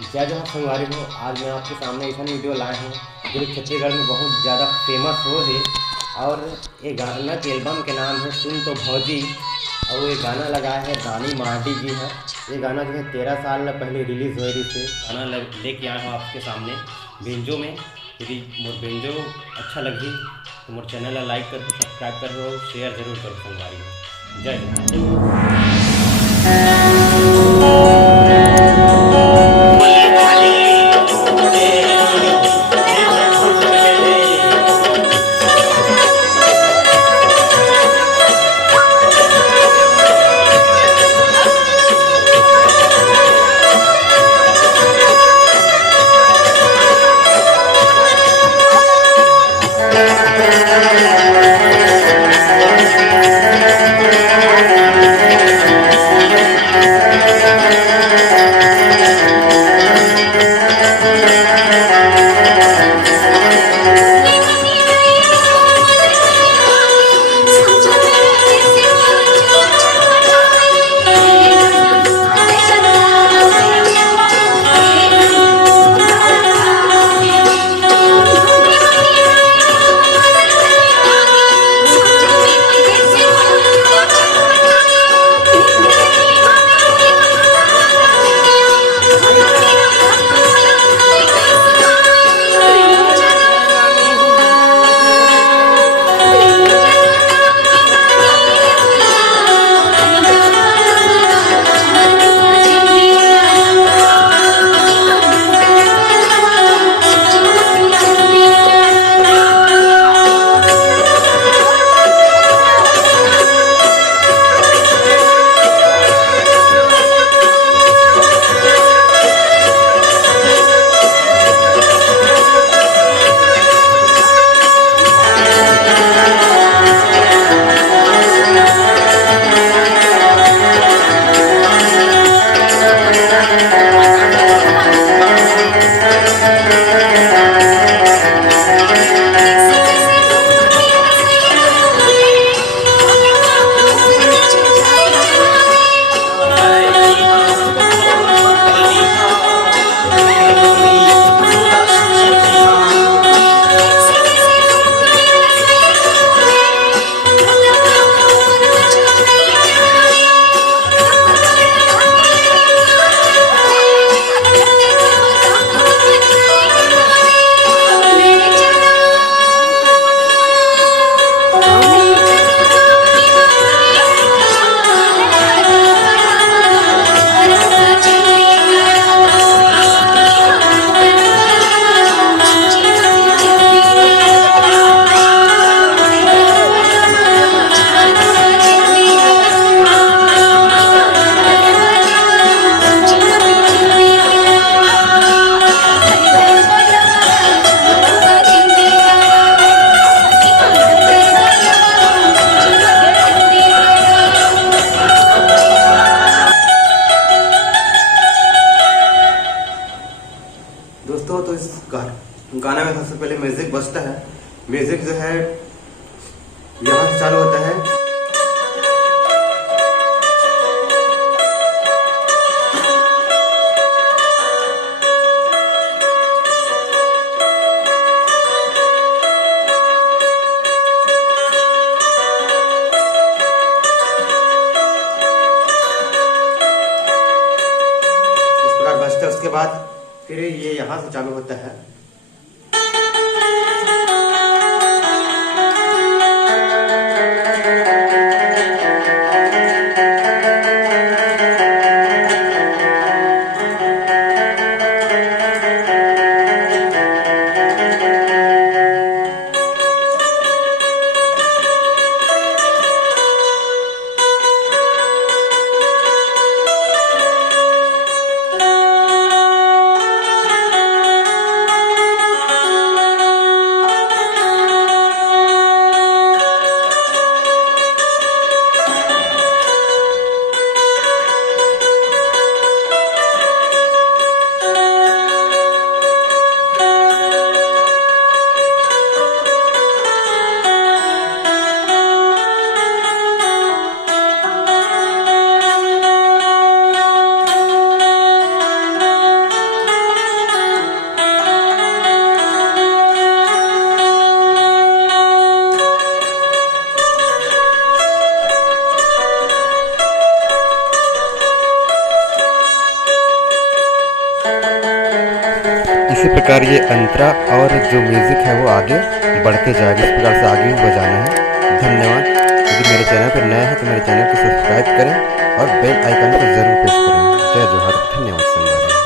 जय जहाँ संगवारी हो। आज मैं आपके सामने ऐसा वीडियो लाए हूँ जो छत्तीसगढ़ में बहुत ज़्यादा फेमस हो है। और ये गाना के एल्बम के नाम है सुन तो भौजी। और ये गाना लगाया है दानी मार्डी जी है। ये गाना जो है 13 साल पहले रिलीज़ हो रही थी। गाना लेके आया हूँ आपके सामने बेंजो में। यदि मोर बेंजो अच्छा लगी तो मोर चैनल ला लाइक कर सब्सक्राइब कर शेयर जरूर करो संगवारी हो। जय जहाँ। दोस्तों, तो इस गाना में सबसे पहले म्यूजिक बजता है। म्यूजिक जो है यहाँ से चालू होता है। इस प्रकार बजता है। उसके बाद फिर ये यहाँ से चालू होता है। इसी प्रकार ये अंतरा और जो म्यूज़िक है वो आगे बढ़ते जाएगा। इस प्रकार से आगे भी बजाना है। धन्यवाद। यदि मेरे चैनल पर नए हैं तो मेरे चैनल को सब्सक्राइब करें और बेल आइकन